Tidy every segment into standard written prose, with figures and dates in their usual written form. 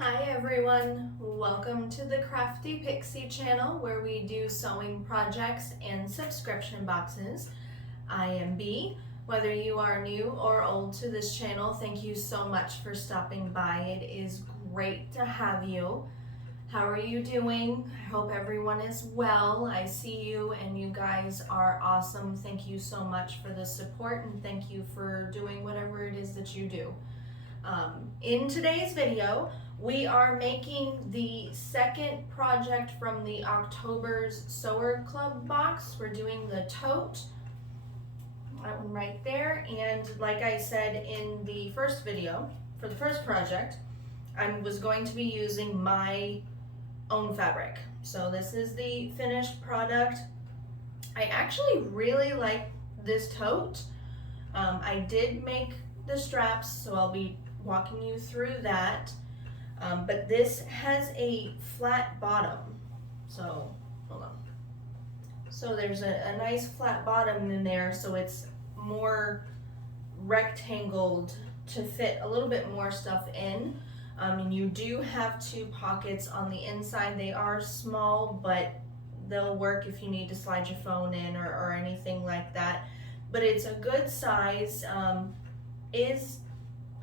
Hi everyone, welcome to the Crafty Pixie channel where we do sewing projects and subscription boxes. I am B. Whether you are new or old to this channel, thank you so much for stopping by. It is great to have you. How are you doing? I hope everyone is well. I see you and you guys are awesome. Thank you so much for the support and thank you for doing whatever it is that you do. In today's video, we are making the second project from the October's Sewer Club box. We're doing the tote, that one right there, and like I said in the first video, for the first project, I was going to be using my own fabric. So this is the finished product. I actually really like this tote. I did make the straps, so I'll be walking you through that. But this has a flat bottom. So, hold on. So there's a nice flat bottom in there, so it's more rectangled to fit a little bit more stuff in. And you do have two pockets on the inside. They are small, but they'll work if you need to slide your phone in or anything like that. But it's a good size. Is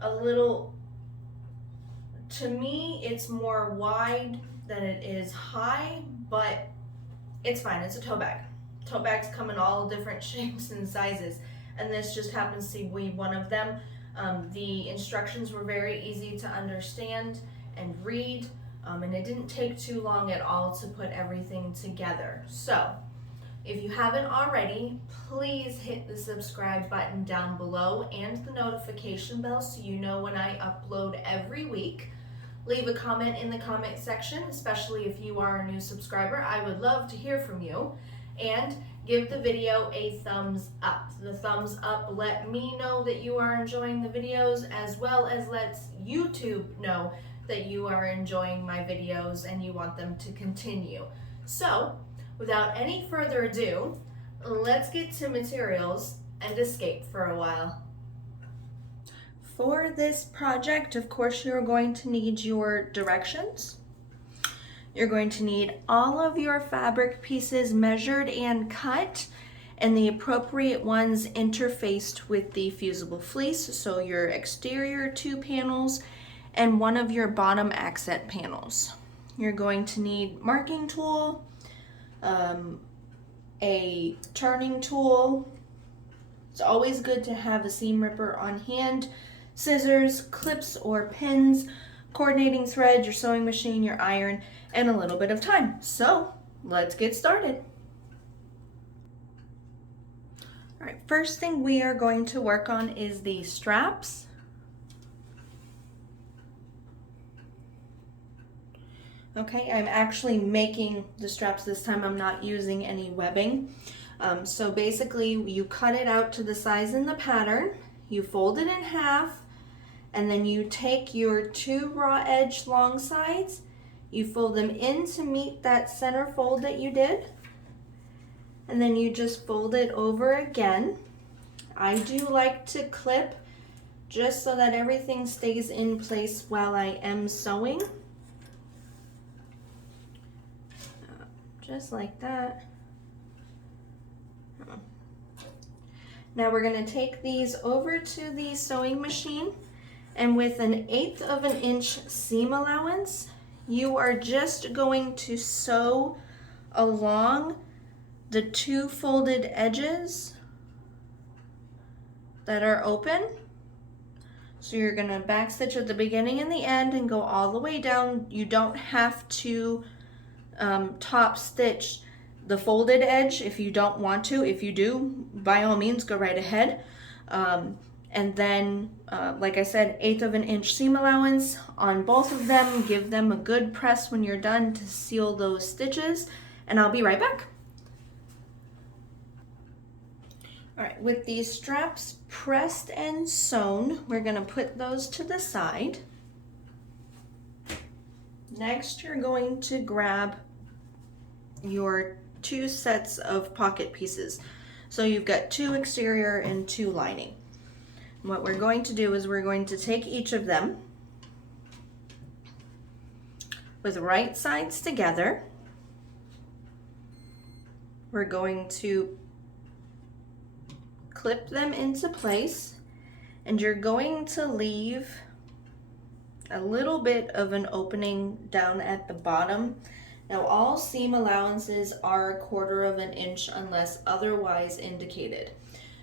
a little, to me, it's more wide than it is high, but it's fine. It's a tote bag. Tote bags come in all different shapes and sizes, and this just happens to be one of them. The instructions were very easy to understand and read, and it didn't take too long at all to put everything together. So, if you haven't already, please hit the subscribe button down below and the notification bell so you know when I upload every week. Leave a comment in the comment section, especially if you are a new subscriber. I would love to hear from you. And give the video a thumbs up. The thumbs up let me know that you are enjoying the videos, as well as lets YouTube know that you are enjoying my videos and you want them to continue. So, without any further ado, let's get to materials and escape for a while. For this project, of course, you're going to need your directions. You're going to need all of your fabric pieces measured and cut, and the appropriate ones interfaced with the fusible fleece, so your exterior 2 panels and one of your bottom accent panels. You're going to need marking tool, a turning tool. It's always good to have a seam ripper on hand, scissors, clips or pins, coordinating thread, your sewing machine, your iron, and a little bit of time. So let's get started. All right, first thing we are going to work on is the straps. Okay, I'm actually making the straps this time. I'm not using any webbing. So basically you cut it out to the size in the pattern, you fold it in half, and then you take your 2 raw edge long sides, you fold them in to meet that center fold that you did, and then you just fold it over again. I do like to clip just so that everything stays in place while I am sewing. Just like that. Now we're going to take these over to the sewing machine, and with 1/8 of an inch seam allowance, you are just going to sew along the 2 folded edges that are open. So you're going to back stitch at the beginning and the end and go all the way down. You don't have to top stitch the folded edge if you don't want to. If you do, by all means, go right ahead. And then, like I said, 1/8 of an inch seam allowance on both of them. Give them a good press when you're done to seal those stitches, and I'll be right back. All right, with these straps pressed and sewn, we're gonna put those to the side. Next, you're going to grab your 2 sets of pocket pieces. So you've got 2 exterior and 2 lining. What we're going to do is we're going to take each of them with right sides together. We're going to clip them into place, and you're going to leave a little bit of an opening down at the bottom. Now all seam allowances are 1/4 of an inch unless otherwise indicated.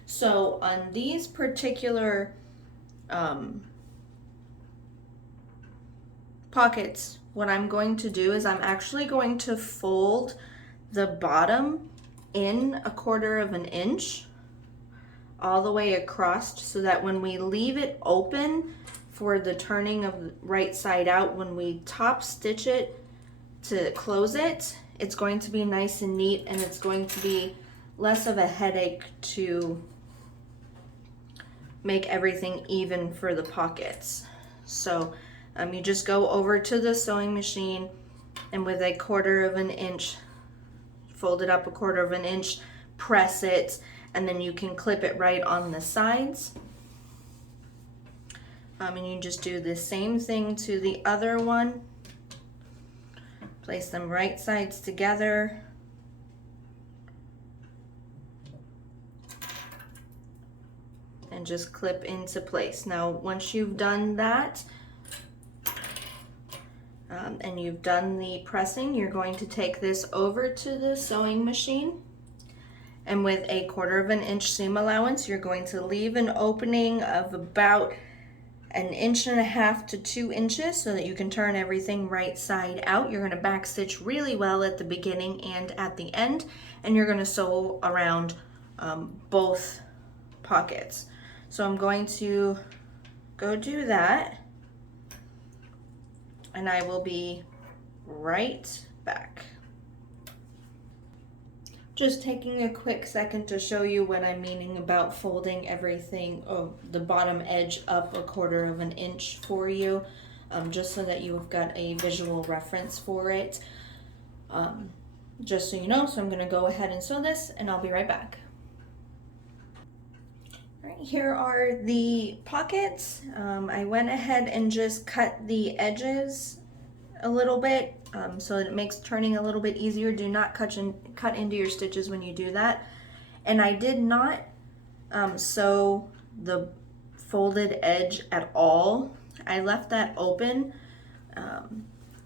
So on these particular pockets, what I'm going to do is I'm actually going to fold the bottom in 1/4 of an inch all the way across, so that when we leave it open for the turning of the right side out, when we top stitch it to close it, it's going to be nice and neat, and it's going to be less of a headache to make everything even for the pockets. So you just go over to the sewing machine, and with 1/4 of an inch, fold it up 1/4 of an inch, press it, and then you can clip it right on the sides. And you just do the same thing to the other one. Place them right sides together. And just clip into place. Now, once you've done that, and you've done the pressing, you're going to take this over to the sewing machine. And with 1/4 of an inch seam allowance, you're going to leave an opening of about 1.5 to 2 inches so that you can turn everything right side out. You're going to back stitch really well at the beginning and at the end, and you're going to sew around both pockets. So I'm going to go do that, and I will be right back. Just taking a quick second to show you what I'm meaning about folding everything, the bottom edge up 1/4 of an inch for you, just so that you've got a visual reference for it, just so you know. So I'm going to go ahead and sew this, and I'll be right back. All right, here are the pockets. I went ahead and just cut the edges a little bit, so that it makes turning a little bit easier. Do not cut into your stitches when you do that. And I did not sew the folded edge at all. I left that open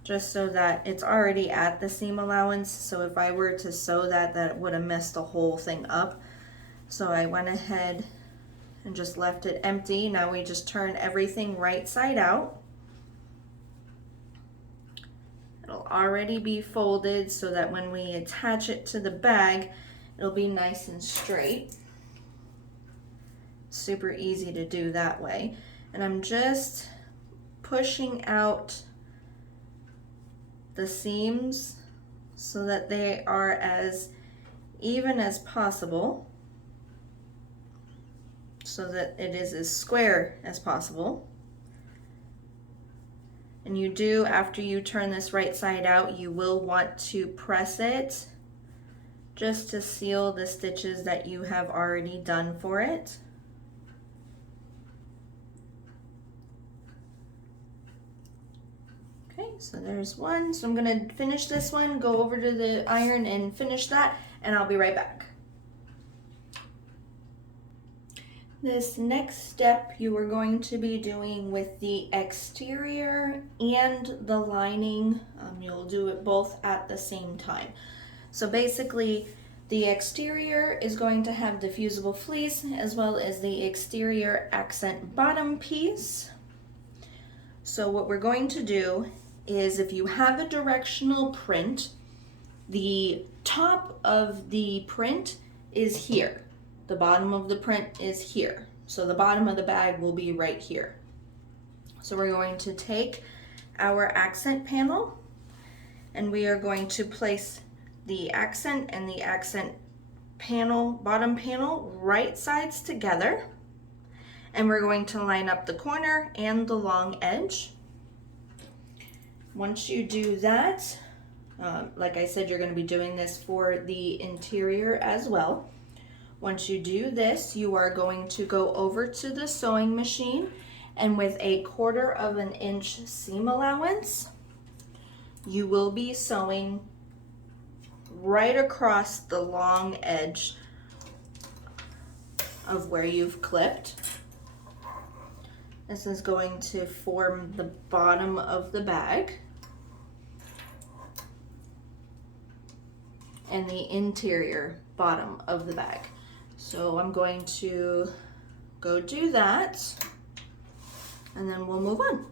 just so that it's already at the seam allowance. So if I were to sew that, that would have messed the whole thing up. So I went ahead and just left it empty. Now we just turn everything right side out. It'll already be folded so that when we attach it to the bag, it'll be nice and straight. Super easy to do that way. And I'm just pushing out the seams so that they are as even as possible, so that it is as square as possible. And you do, after you turn this right side out, you will want to press it just to seal the stitches that you have already done for it. Okay, so there's one. So I'm going to finish this one, go over to the iron and finish that, and I'll be right back. This next step you are going to be doing with the exterior and the lining. You'll do it both at the same time. So basically, the exterior is going to have the fusible fleece as well as the exterior accent bottom piece. So what we're going to do is, if you have a directional print, the top of the print is here. The bottom of the print is here. So the bottom of the bag will be right here. So we're going to take our accent panel, and we are going to place the accent and the accent panel, bottom panel, right sides together. And we're going to line up the corner and the long edge. Once you do that, like I said, you're going to be doing this for the interior as well. Once you do this, you are going to go over to the sewing machine, and with 1/4 of an inch seam allowance, you will be sewing right across the long edge of where you've clipped. This is going to form the bottom of the bag and the interior bottom of the bag. So I'm going to go do that and then we'll move on.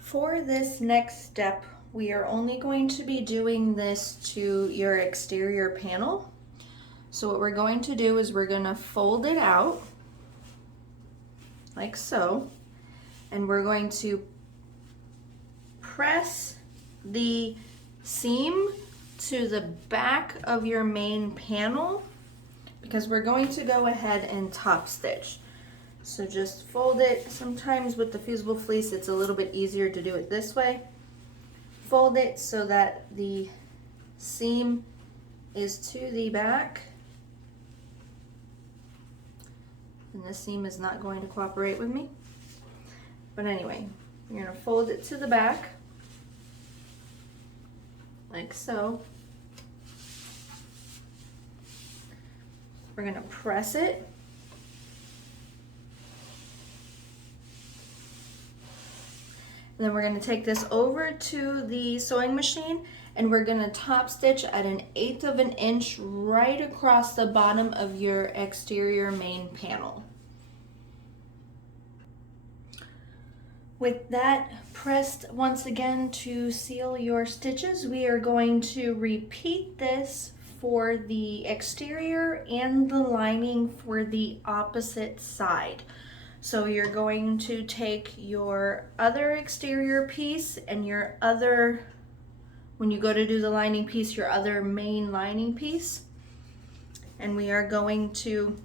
For this next step, we are only going to be doing this to your exterior panel. So what we're going to do is we're going to fold it out like so, and we're going to press the seam to the back of your main panel because we're going to go ahead and top stitch. So just fold it. Sometimes with the fusible fleece it's a little bit easier to do it this way. Fold it so that the seam is to the back. And this seam is not going to cooperate with me. But anyway, you're going to fold it to the back, like so. We're going to press it. And then we're going to take this over to the sewing machine and we're going to top stitch at 1/8 of an inch right across the bottom of your exterior main panel. With that pressed once again to seal your stitches, we are going to repeat this for the exterior and the lining for the opposite side. So you're going to take your other exterior piece and your other, when you go to do the lining piece, your other main lining piece, and we are going to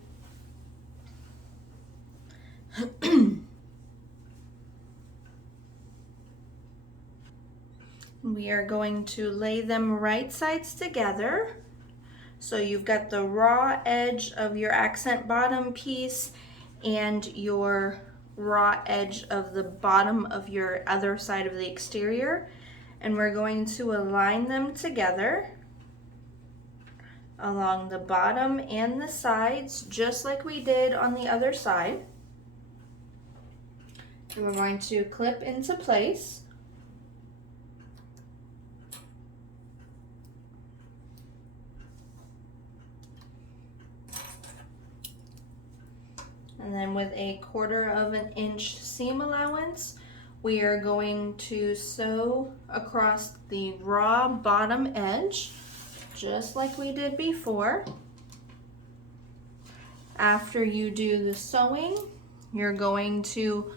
lay them right sides together. So you've got the raw edge of your accent bottom piece and your raw edge of the bottom of your other side of the exterior, and we're going to align them together along the bottom and the sides just like we did on the other side. And we're going to clip into place. And then with 1/4 of an inch seam allowance, we are going to sew across the raw bottom edge, just like we did before. After you do the sewing, you're going to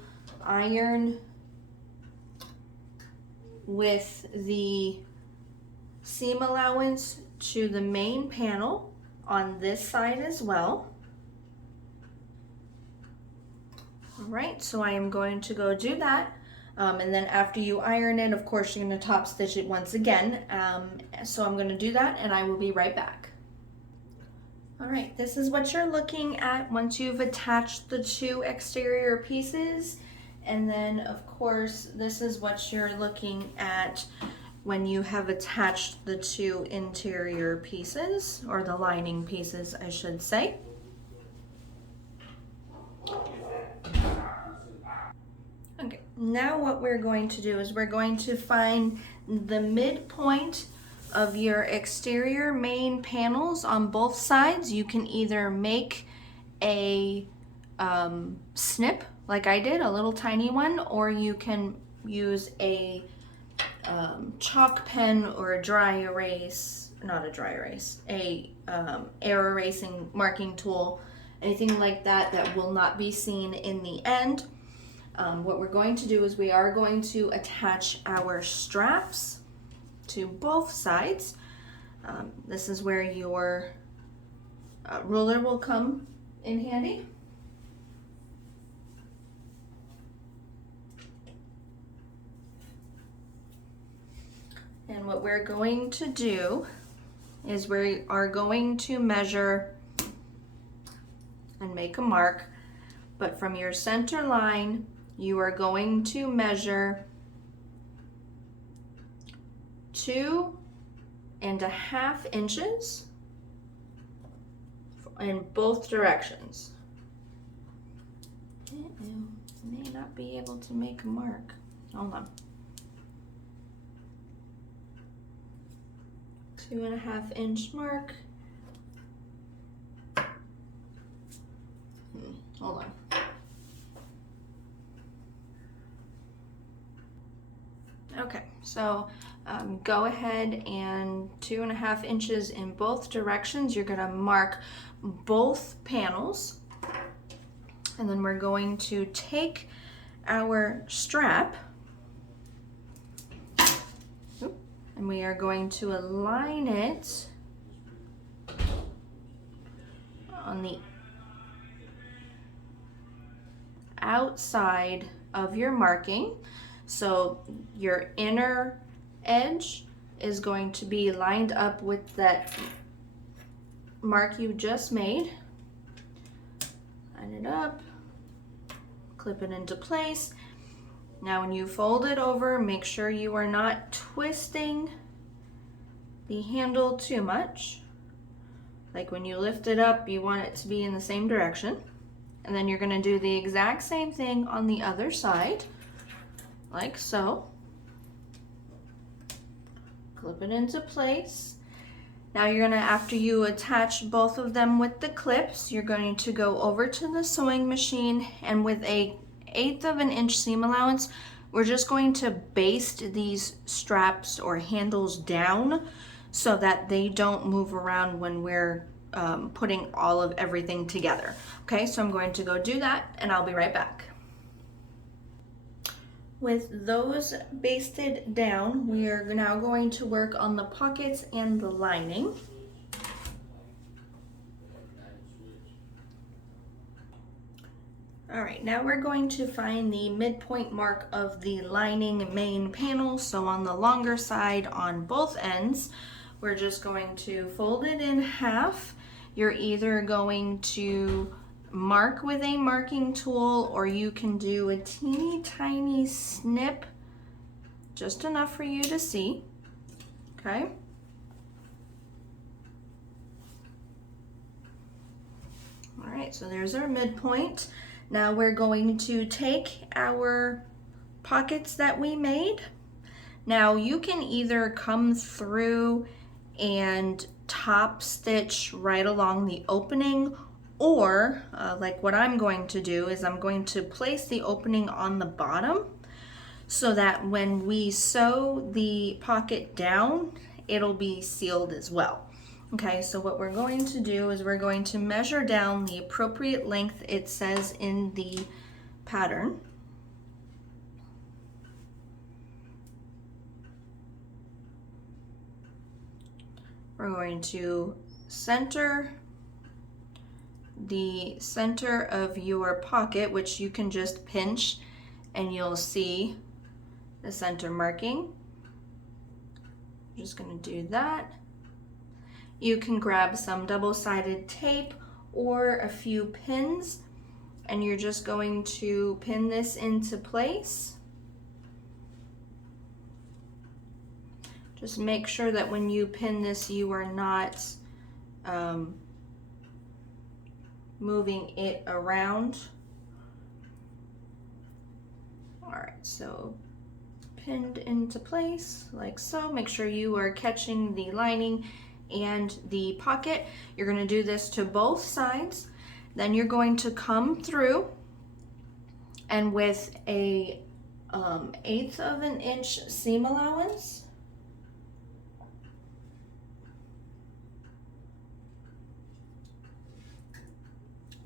iron with the seam allowance to the main panel on this side as well. All right, so I am going to go do that. And then after you iron it, of course, you're going to top stitch it once again. So I'm going to do that and I will be right back. All right, this is what you're looking at once you've attached the two exterior pieces. And then, of course, this is what you're looking at when you have attached the two interior pieces, or the lining pieces, I should say. Okay, now what we're going to do is we're going to find the midpoint of your exterior main panels on both sides. You can either make a snip like I did, a little tiny one, or you can use a chalk pen or a dry erase, not a dry erase, a air erasing marking tool, anything like that that will not be seen in the end. What we're going to do is we are going to attach our straps to both sides. This is where your ruler will come in handy. And what we're going to do is we are going to measure and make a mark, but from your center line, you are going to measure 2.5 inches in both directions. May not be able to make a mark. Hold on. 2.5 inch mark. Hold on. Okay, so go ahead and 2.5 inches in both directions. You're gonna mark both panels, and then we're going to take our strap and we are going to align it on the outside of your marking. So your inner edge is going to be lined up with that mark you just made. Line it up, clip it into place. Now when you fold it over, make sure you are not twisting the handle too much. Like when you lift it up, you want it to be in the same direction. And then you're going to do the exact same thing on the other side, like so. Clip it into place. Now you're going to, after you attach both of them with the clips, you're going to go over to the sewing machine, and with a 1/8 of an inch seam allowance, we're just going to baste these straps or handles down so that they don't move around when we're putting all of everything together. Okay, so I'm going to go do that and I'll be right back. With those basted down, we are now going to work on the pockets and the lining. All right, now we're going to find the midpoint mark of the lining main panel. So on the longer side on both ends, we're just going to fold it in half. You're either going to mark with a marking tool, or you can do a teeny tiny snip, just enough for you to see, okay? All right, so there's our midpoint. Now we're going to take our pockets that we made. Now you can either come through and top stitch right along the opening, or like what I'm going to do is I'm going to place the opening on the bottom so that when we sew the pocket down, it'll be sealed as well. Okay, so what we're going to do is we're going to measure down the appropriate length it says in the pattern. We're going to center the center of your pocket, which you can just pinch and you'll see the center marking. I'm just going to do that. You can grab some double-sided tape or a few pins, and you're just going to pin this into place. Just make sure that when you pin this, you are not moving it around. All right, so pinned into place like so. Make sure you are catching the lining and the pocket. You're going to do this to both sides. Then you're going to come through, and with a 1/8 of an inch seam allowance,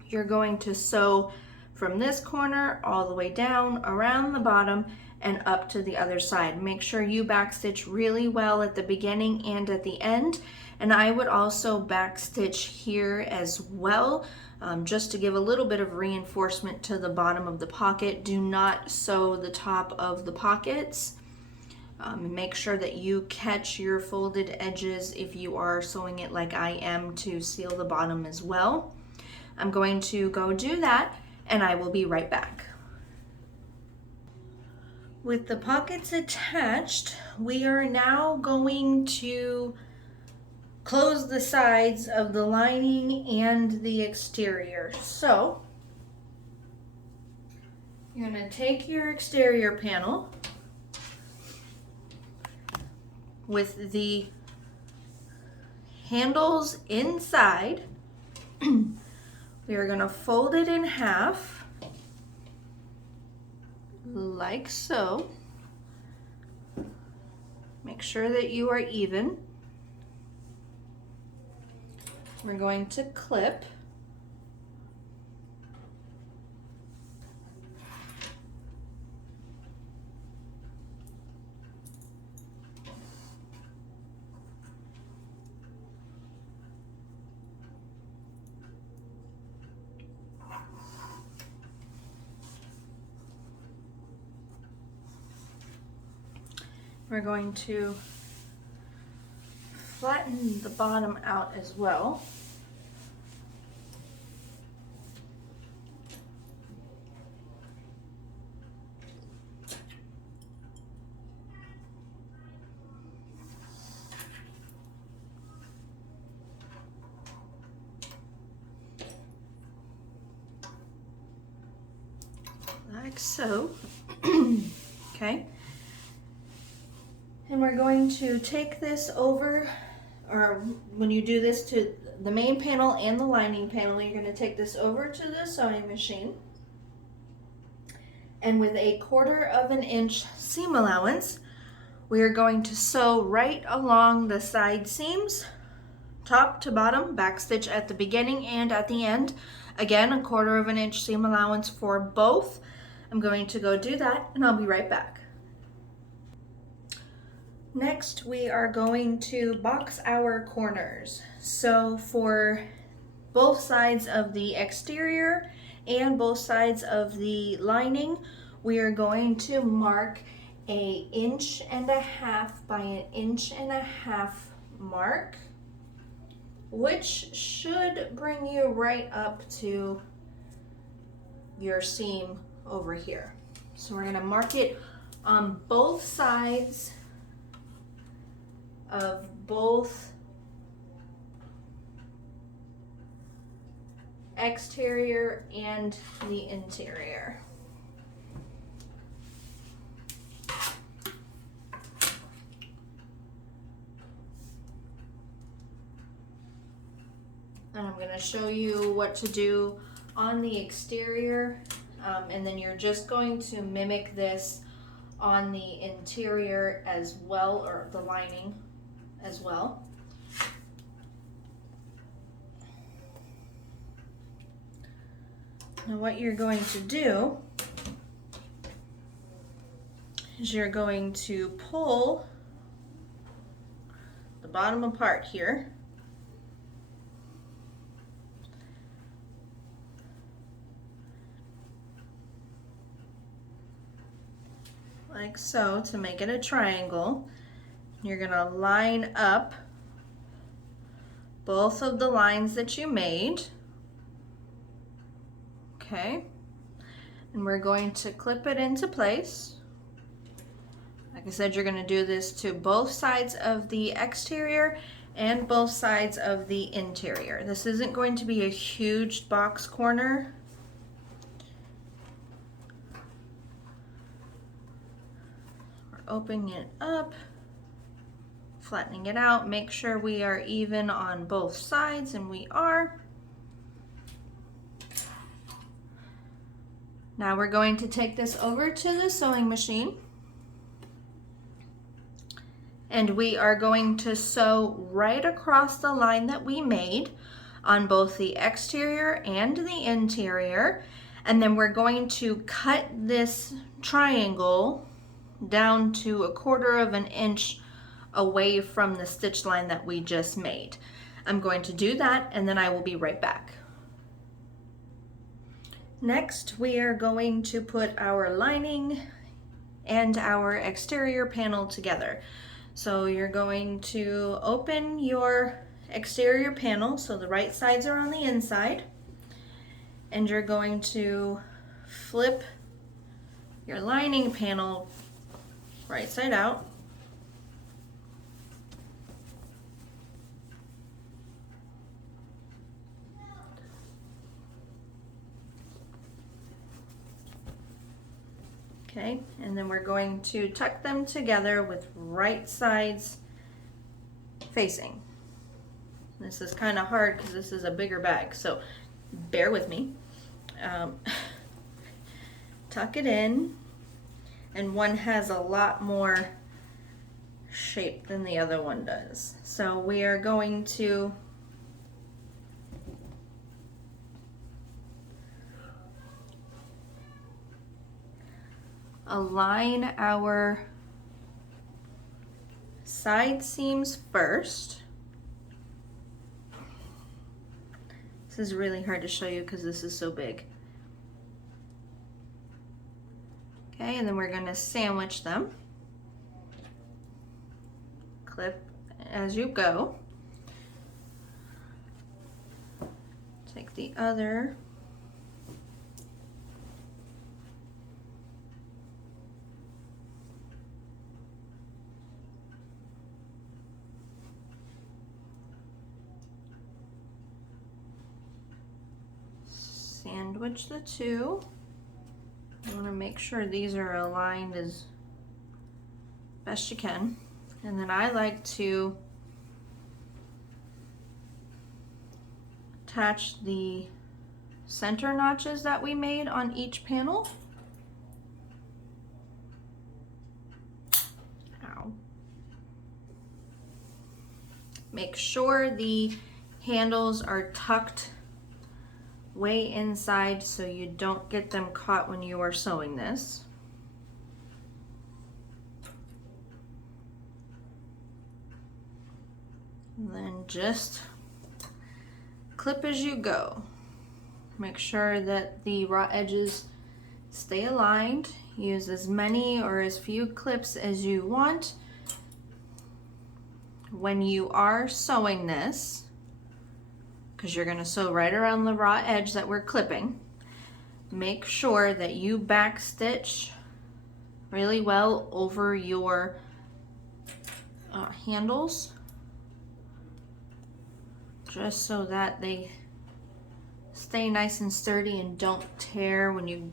you're going to sew from this corner all the way down around the bottom and up to the other side. Make sure you backstitch really well at the beginning and at the end. And I would also backstitch here as well, just to give a little bit of reinforcement to the bottom of the pocket. Do not sew the top of the pockets. Make sure that you catch your folded edges if you are sewing it like I am, to seal the bottom as well. I'm going to go do that and I will be right back. With the pockets attached, we are now going to close the sides of the lining and the exterior. So, you're going to take your exterior panel with the handles inside. We are going to fold it in half, like so. Make sure that you are even. We're going to clip. We're going to flatten the bottom out as well. Like so. Okay. And we're going to take this over, or when you do this to the main panel and the lining panel, you're going to take this over to the sewing machine. And with a 1/4 inch seam allowance, we are going to sew right along the side seams, top to bottom, backstitch at the beginning and at the end. Again, a 1/4 inch seam allowance for both. I'm going to go do that and I'll be right back. Next, we are going to box our corners. So for both sides of the exterior and both sides of the lining, we are going to mark a 1.5 inch by 1.5 inch mark, which should bring you right up to your seam over here. So we're going to mark it on both sides of both exterior and the interior. And I'm going to show you what to do on the exterior, and then you're just going to mimic this on the interior as well, or the lining as well. Now what you're going to do is you're going to pull the bottom apart here. Like so, to make it a triangle. You're going to line up both of the lines that you made. Okay. And we're going to clip it into place. Like I said, you're going to do this to both sides of the exterior and both sides of the interior. This isn't going to be a huge box corner. We're opening it up, flattening it out, make sure we are even on both sides, and we are. Now we're going to take this over to the sewing machine, and we are going to sew right across the line that we made on both the exterior and the interior, and then we're going to cut this triangle down to 1/4 inch away from the stitch line that we just made. I'm going to do that and then I will be right back. Next, we are going to put our lining and our exterior panel together. So you're going to open your exterior panel, so the right sides are on the inside, and you're going to flip your lining panel right side out. Okay, and then we're going to tuck them together with right sides facing. This is kind of hard because this is a bigger bag, so bear with me. Tuck it in, and one has a lot more shape than the other one does. So we are going to align our side seams first. This is really hard to show you because this is so big. Okay, and then we're going to sandwich them. Clip as you go. Take the other. Sandwich the two. You want to make sure these are aligned as best you can. And then I like to attach the center notches that we made on each panel. Ow. Make sure the handles are tucked way inside so you don't get them caught when you are sewing this. And then just clip as you go. Make sure that the raw edges stay aligned. Use as many or as few clips as you want. When you are sewing this, because you're going to sew right around the raw edge that we're clipping, make sure that you back stitch really well over your handles, just so that they stay nice and sturdy and don't tear when you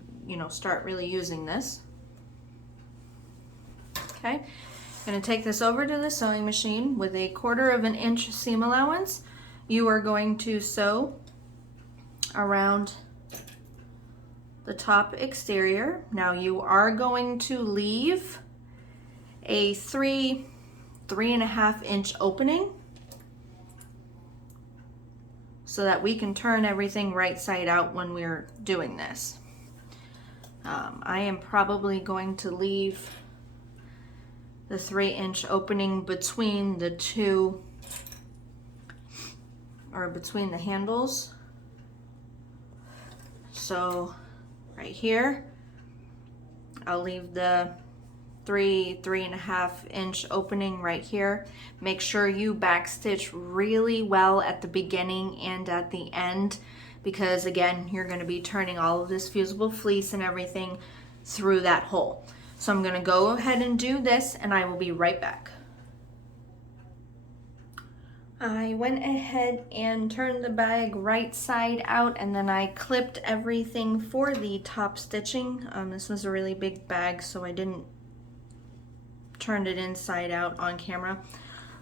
start really using this. Okay, I'm going to take this over to the sewing machine with a 1/4 inch seam allowance. You are going to sew around the top exterior. Now you are going to leave a 3.5 inch opening so that we can turn everything right side out when we're doing this. I am probably going to leave the 3-inch opening between the two, or between the handles. So right here, I'll leave the 3.5 inch opening right here. Make sure you backstitch really well at the beginning and at the end, because again, you're going to be turning all of this fusible fleece and everything through that hole. So I'm going to go ahead and do this, and I will be right back. I went ahead and turned the bag right side out, and then I clipped everything for the top stitching. This was a really big bag, so I didn't turn it inside out on camera.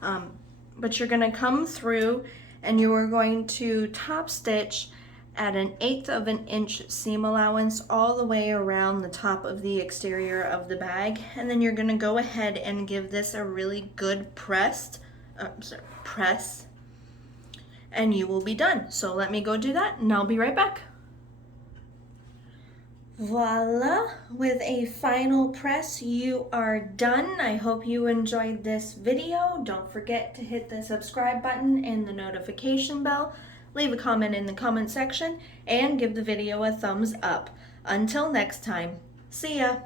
But you're going to come through and you are going to top stitch at 1/8 inch seam allowance all the way around the top of the exterior of the bag, and then you're going to go ahead and give this a really good press, and you will be done. So let me go do that and I'll be right back. Voila, with a final press, you are done. I hope you enjoyed this video. Don't forget to hit the subscribe button and the notification bell. Leave a comment in the comment section and give the video a thumbs up. Until next time, see ya.